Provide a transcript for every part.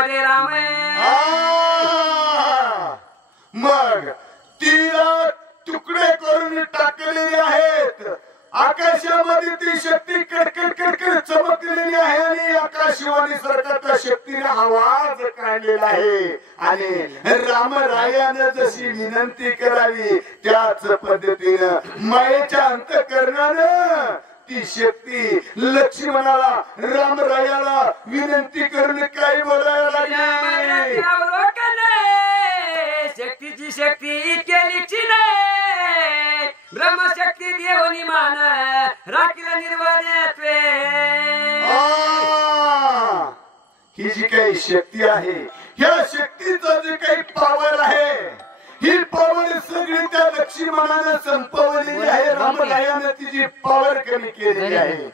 मध्ये राम मग तिला तुकडे करून टाकलेले आहेत. आकाशामध्ये ती शक्ती कडकड कडकड चमकलेली आहे आणि आकाशवाणी सारखा शक्तीने आवाज काढलेला आहे. आणि रामरायानं जशी विनंती करावी त्याच पद्धतीनं मायेच्या अंतःकरणानं ती शक्ती लक्ष्मणाला रामरायाला विनंती करून काय बोलायला लागली. शक्तीची शक्ती केलीची नाही ब्रह्मशक्ती देवनी मान राखीला निर्वाण्यात्वे. ही जी काही शक्ती आहे ह्या शक्तीचा जे काही पॉवर आहे ही पॉवर सगळी त्या लक्ष्मणानं संपवलेली आहे. रामरायानं तिची पॉवर कमी केलेली आहे.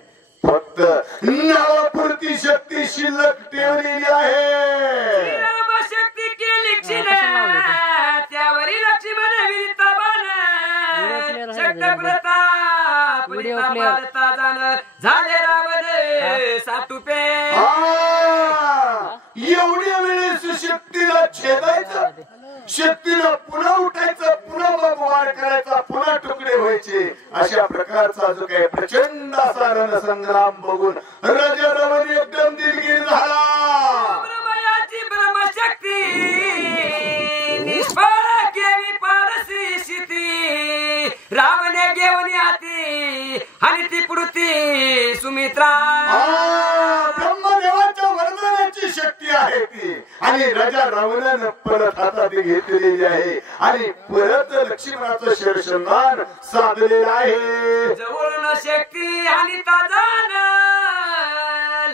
फक्त नावापुरती शक्ती शिल्लक ठेवलेली आहे. शक्ती केली त्यावरी लक्ष्मण विरिता बाण शक्तप्रताप झाले रावण साटुपे. एवढ्या वेळेस शक्तीला छेदायचं शक्तीला पुन्हा उठायचं पुन्हा वाढ करायचा पुन्हा तुकडे व्हायचे अशा प्रकारचा जो काही प्रचंड असा रणसंग्राम बघून राजा रावण एकदम दिलगीर झाला. ब्रह्मयाची ब्रह्मशक्ती निष्फळ केली पारसी स्थिती रावणे घेऊन हाती आणि ती पुढती सुमित्रा. ब्रह्मदेवाच्या वरदानाची शक्ती आहे ती आणि राजा रावणानं परत हातात घेतलेली आहे आणि परत लक्ष्मणाचं शरशंदान साधलेलं आहे. जवळून शक्ती आणि ताजान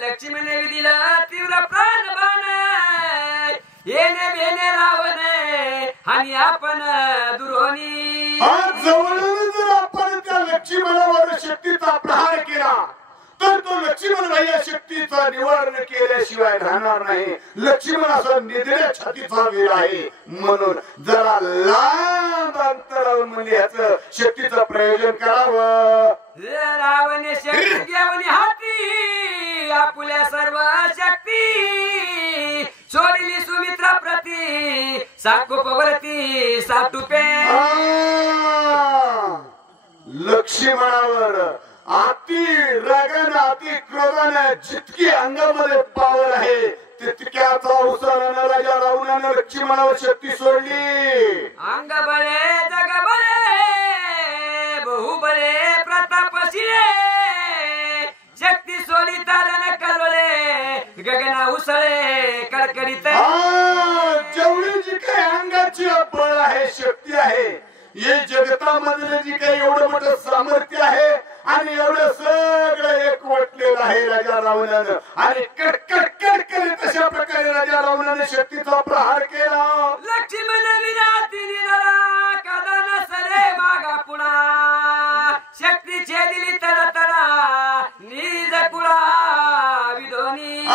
लक्ष्मीने दिलं तीव्र प्राणबाण येणे बेने रावण आणि आपण दुरोणी. जवळून जर आपण त्या लक्ष्मणावर शक्तीचा प्रहार केला तर तो लक्ष्मण भाई या शक्तीचा निवारण केल्याशिवाय राहणार नाही. लक्ष्मण असा निधड्या छातीचा वीर आहे म्हणून जरा लांब अंतरावर म्हणजे याच शक्तीचं प्रयोजन करावं. रावण शक्ती घेऊन हाती आपुल्या सर्व शक्ती सोडली सुमित्रा प्रती साकोपवरती साटुपे. लक्ष्मणावर अति रागानं अति क्रोधानं जितकी अंगामध्ये पावर आहे तितक्याचा उसळानं राजा रावणानं लक्ष्मणावर शक्ती सोडली. अंग बळे जग बळे बहुबळे प्रतापशिले शक्ती सोडी तारण कलोळे गगना उसळे कडकडीत. जेवढी जी काही अंगाची बळ आहे शक्ती आहे हे जगतामधलं जी काही एवढं मोठं सामर्थ्य आहे आणि एवढं सगळं एकवटलेलं आहे राजा रावणानं आणि कडकड कडकड तशा प्रकारे राजा रावणाने शक्तीचा प्रहार केला. लक्ष्मण विराती निराला कदान सरे मागा पुढा शक्ती छेदिली तरा तरा निज कुळा विधोनी.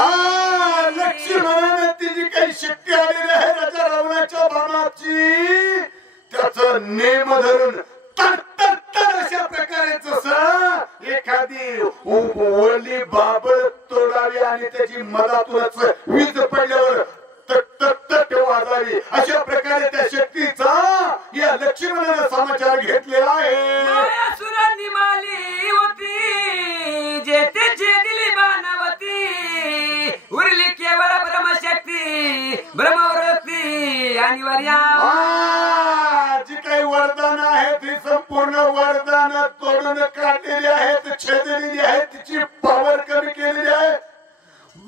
लक्ष्मणाने ती जी काही शक्ती आलेली आहे राजा रावणाच्या बाणाची त्याचं नेम धरून अशा प्रकारे जसं एखादी ओली बाबळ तोडावी आणि त्याची मधातूनच वीज पडल्यावर तट वाजावी अशा प्रकारे त्या शक्तीचा या लक्ष्मणाने समाचार घेतलेला आहे. सुरांनी माली होती जेते दिली बाणावती उरली केवळ ब्रह्मशक्ती ब्रह्मवृत्ती अनिवार्य. जी काही वरदान आहेत ही संपूर्ण वरदान तोडून काढलेली आहेत छेदलेली आहेत तिची पॉवर कमी केलेली आहे.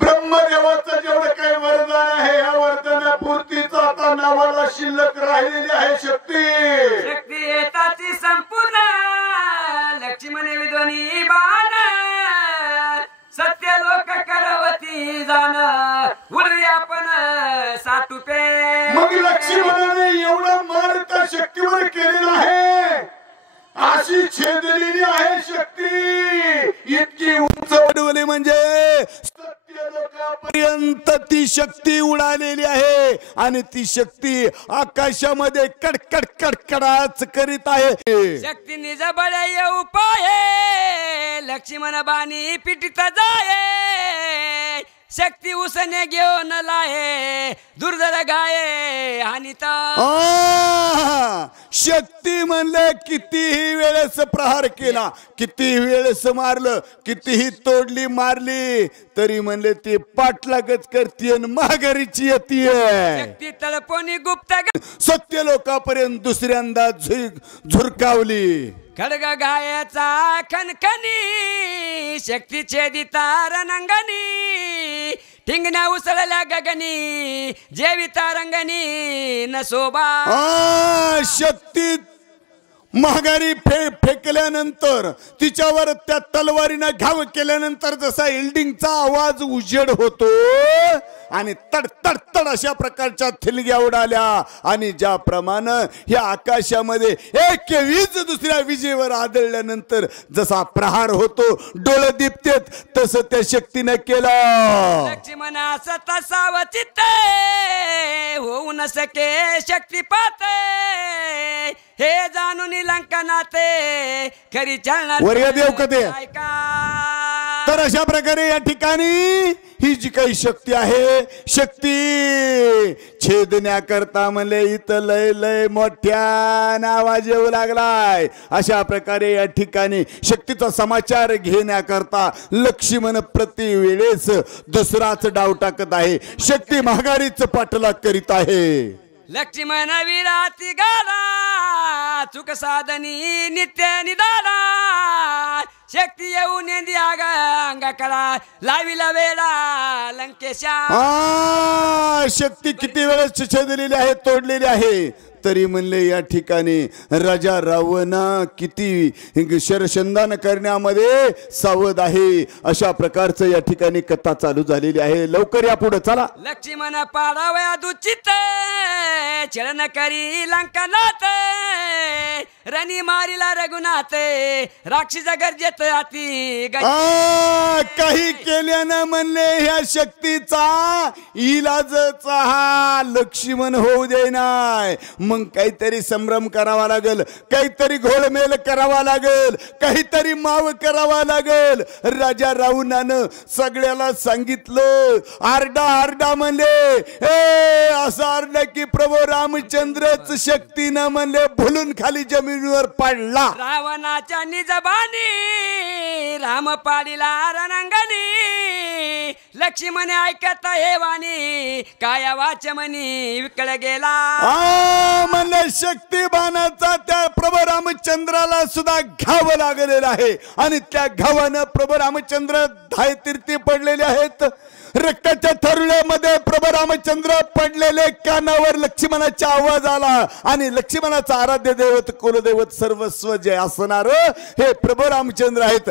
ब्रह्मदेवाचं जेवढं काही वरदान आहे या वरदानापूर्तीच आता नावाला शिल्लक राहिलेली आहे शक्ती. शक्ती येताची संपूर्ण लक्ष्मण विध्वनी बाण सत्य लोक करवती जाण उडवी आपण साटुपे. मग लक्ष्मणाने एवढा मार त्या शक्तीवर केलेला आहे अशी छेदलेली आहे शक्ती इतकी उंच उडवली म्हणजे सत्य लोकांपर्यंत ती शक्ती उडालेली आहे आणि ती शक्ती आकाशामध्ये कडकड कडकडाच करीत आहे. शक्ती निज बळे येऊ पाये लक्ष्मण बाणी पिटीत जाये शक्ती उसने घेऊन लाहे दुर्धर गाये हानिता शक्ती म्हणलं कितीही वेळेस प्रहार केला, कितीही वेळेस मारलं, कितीही तोडली मारली तरी म्हणले ती पाठलागच करतीये महागारीची येतीये. शक्ती तळपोनी गुप्त सत्य लोकांपर्यंत दुसऱ्यांदा झुरकावली. खडग गायचा खनखनी शक्ती छेदिता रणंगणी ठिंगण्या उसळल्या गगनी जेविता रंगनी नसोबा. शक्ती महागारी फेकल्यानंतर तिच्यावर त्या तलवारीनं घाव केल्यानंतर जसा इल्डिंगचा आवाज उजेड होतो आणि तड तड तड अशा प्रकारच्या थिलग्या उडाल्या आणि ज्याप्रमाणे या आकाशामध्ये एक वीज दुसऱ्या विजेवर आदळल्यानंतर जसा प्रहार होतो डोळे दिपतेत तसं त्या शक्तीने केलं. लक्ष्मणा तसाव चित्ते होऊ न सके शक्तिपात हे जाणून लंकनाते खरी चालणार वर्यदेव कधे ऐका. तर अशा प्रकारे या ठिकाणी ही जी काही शक्ती आहे शक्ती छेदण्याकरता म्हणले इथं लय लय मोठ्या आवाज येऊ लागलाय. अशा प्रकारे या ठिकाणी शक्तीचा समाचार घेण्याकरता लक्ष्मण प्रति वेळेस दुसराच डाव टाकत आहे. शक्ती महागारीच पाठलाग करीत आहे. लक्ष्मण विराती गाला चुक साधनी नित्य निदाना शक्ती येऊन अंग करा लाविला वेळा लंकेशा. शक्ती किती वेळेस छेदलेली आहे तोडलेली आहे तरी म्हणले या ठिकाणी राजा रावण किती शरशंदान करण्यामध्ये सावध आहे. अशा प्रकारचं या ठिकाणी कथा चालू झालेली आहे. लवकर या पुढे चला. लक्ष्मण पाडावया दुचित चलन करी लंकनाथ रणी मारिला रघुनाथ राक्षस गरजेत हाती काही केल्यानं म्हणले ह्या शक्तीचा इलाजचा हा लक्ष्मण होऊ दे नाही. मग काहीतरी संभ्रम करावा लागेल, काहीतरी घोळमेल करावा लागेल, काहीतरी माव करावा लागेल. राजा रावणानं सगळ्याला सांगितलं. आरडा आरडा म्हणले असं आरडा की प्रभू रामचंद्रच शक्तीनं म्हणले भुलून खाली जमिनीवर पडला. रावणाच्या निजबानी राम पाडिला रणंगणी लक्ष्मण ऐकत हे वाणी काय वाचमनी विकळ गेला. म्हणले शक्तिबाणाचा त्या प्रभू रामचंद्राला सुद्धा घाव लागलेला आहे आणि त्या घावानं प्रभू रामचंद्र धायतीर्थी पडलेले आहेत. रक्ताच्या थरुल्यामध्ये प्रभू रामचंद्र पडलेले कानावर लक्ष्मणाचा आवाज आला आणि लक्ष्मणाचा आराध्य दैवत कुलदैवत सर्वस्व जे असणार हे प्रभू रामचंद्र आहेत.